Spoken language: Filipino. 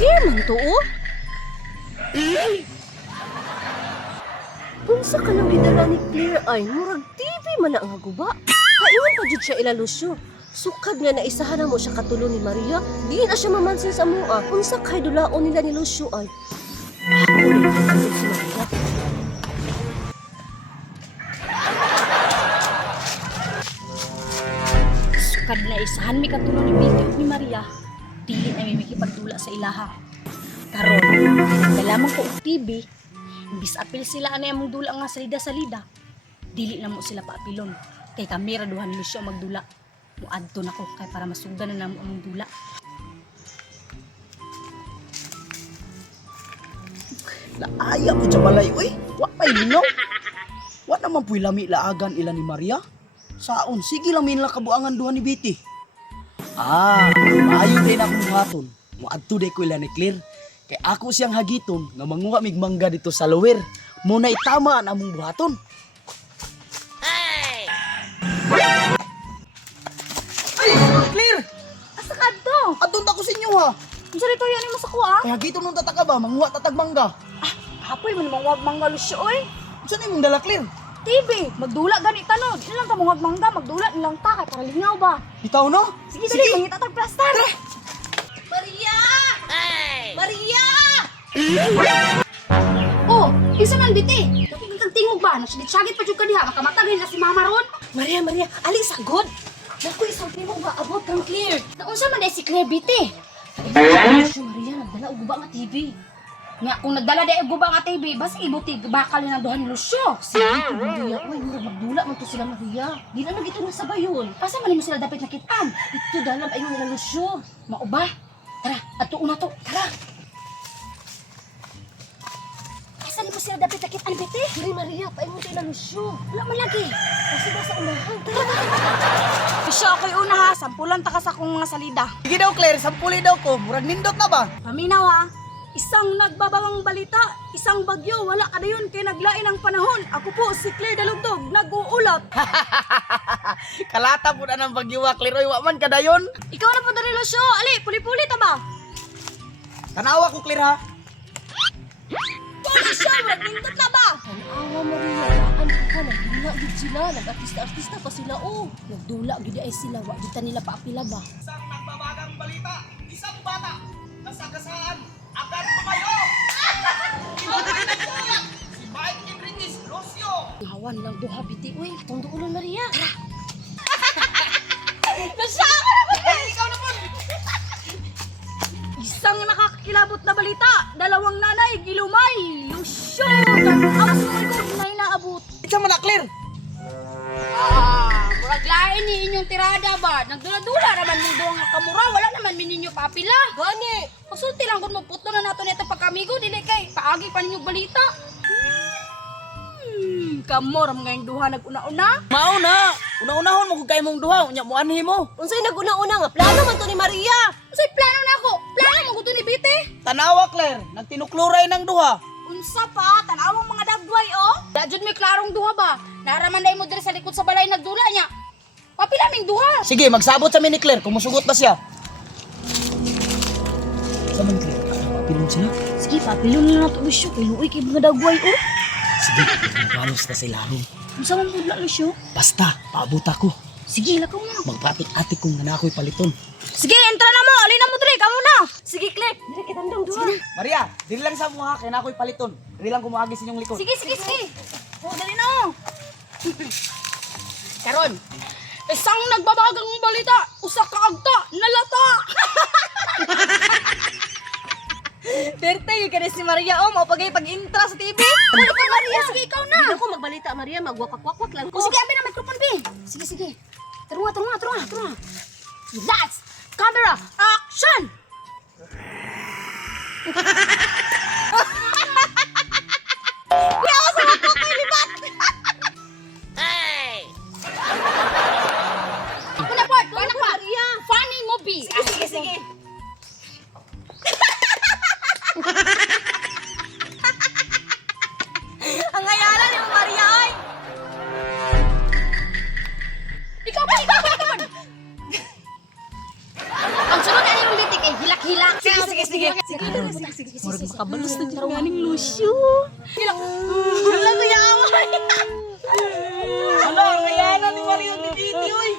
Clear man to, oh. Unsa ka nang gidala ni Clear ay murag TV man na ang guba. Kaiwan pa jud siya ilalusyo. Sukad nga na isahan mo siya katulo ni Maria. Di na siya mamansin sa mua. Unsa kay dulaon nila ni Lucio ay. Si Maria. Sukad na isahan mi katulo ni Vito ug ni Maria. Dili na mi makipagdula sa ilaha. Karon, nagdalamang ko og TV. Imbis apil sila anay among dula nga salida-salida. Dili na mo sila paapilon. Kay kami ra duhan Lucio magdula. Muadto na ko kay para masugdan na namo among dula. Laaya ko sa balay, uy. Wa pa'y linaw. Wa naman po'y lami laagan ila ni Maria. Saon, sige lang minla kabuangan duha ni Betty. Maayo din akong buhaton. Muadto day ko ila ni Claire. Kay ako siyang hagiton nga manguha mig mangga dito sa lower. Muna itama ang among buhaton. Ay, Claire! Asa ka adto? Adun ta ko sa inyo ha. Unsa dito yan mo sa kuha? Kaya hagiton nung tataka ba, manguha tatag mangga. Hapoy man mong mangga Lucio oy. Saan na imong dala, Claire? TV, magdula gani tanod. Ilang ta mong mangga magdula nilang ta kay para lingaw ba. Bitaw no? Sige dali, mangita tag plaster. Maria! Maria! Oh, isa man biti. Dati kang tingog ba? Nagsagit pa jud ka diha, makamatagay na si Mama ron. Maria, ali sagod. Naku, isang mo ba abot kang Clear? Naunsa man ay si Claire biti? Si Maria, nagdala og guba nga TV. Nga kung nagdala day og guba nga TV, basta ibuti bakal na duhan ni Lucio. Sige ko, Maria. Uy, mura magdula man to sila, Maria. Di na nagito na sabayon. Asa man mo sila dapat nakitaan? Ito dalam ay nila Lucio. Mao ba? Tara, ato una to. Tara. Asa ni mo sila dapat nakitaan biti? Dili, Maria, paingon tayo na Lucio. Wala man lagi. Kasi nasa unahan. Tara. Isyo ako'y una ha, sampulan ta ka sa akong mga salida. Sige daw, Claire, sampuli daw ko. Murag nindot na ba? Paminaw ha. Isang nagbabawang balita, isang bagyo, wala ka na yun kay naglain ang panahon. Ako po si Claire Dalugdog, nag-uulat. Kalata po na ng bagyo, Claire. Oy, wa man ka dayon. Ikaw na po dali Lucio, ali, puli-puli ta ba? Tanawa ko, Claire, ha? Puli siya, nindot na ba? Ang awa, Maria. Lakan ka na. Dula gid sila. Nag-artista-artista pa sila, oh. Nagdula gid ay sila. Wa gid ta nila paapila ba? Isang nagbabagang balita, isang bata, nasagasaan, agad tumayo! Si Mike Enriquez Lucio! Awan lang duha biti. Uy, atong duulon, Maria. Tara. Nasaka na ba? Ikaw naman! Isang nakakakilabot na balita, dalawang nanay, gilumay, Lucio! Awas naman ko, may naabot. Isa man na, Claire! Murag lain ni inyong tirada ba? Nagdula-dula naman mong duwang kamura, wala naman mininyo papila. Gani. Pasulti lang kung magputo na nato nito pagkamigo, dili kay paagi pa ninyong balita. Kamor mga yung duha nag-una-una. Mao na! Una-unahon mo kung kayo mong duha, unya mo anhi mo. Unsay naguna-una nga plano man to ni Maria. Unsay plano na ako? Plano mo gusto ni Bite? Tanawa, Claire, nagtinukluray ng duha. Unsa pa? Tanawang mga dagway, oh. Dajud may klarong duha ba? Naraman dahil mo diri sa likod sa balay nagdula niya. Papila ming duha. Sige, magsabot sa ni Claire kung musugot ba siya. Saman, Claire, pilon sila. Sige, papilon na nato Lucio. Kay luoy kay mga dagway, oh. Sige, magbalos na sila ron. Unsa man budla Lucio? Basta, paabot ako. Sige, lakaw na. Magpatik-atik kong nanakoy paliton. Sige, entra na mo. Alin na mo diri, kamo na. Sige, Claire. Dili kita ndang duha. Maria, dili lang sa mga kaya nakoy paliton. Dili lang kumuagi sa inyong likod. Sige. Oh, dali na. Oh. Karon, isang nagbabagang balita, usa ka agta, nalata. Berte, yung ka si Maria, oh. Maupagay pag-intra sa TV. Ano ka, Maria? Sige, ikaw na. Hindi ako magbalita, Maria. Magwakwak-wakwak lang ko. Oh, sige, amin na microphone, B. Sige. Turunga. Lights, camera, action! Yawa sa mga kokoy, libat! Hey! Kuna po, Maria. Funny movie. Sige. Ang ngayalan ni Maria, ay. Ikaw ba? Ang sunod na yung litik eh, hilak-hilak. Sige. Murag makabalos na dyan nga ning Lucio. Wala ko yawa. Hala, kaya na ni Mario ni Titi, oy.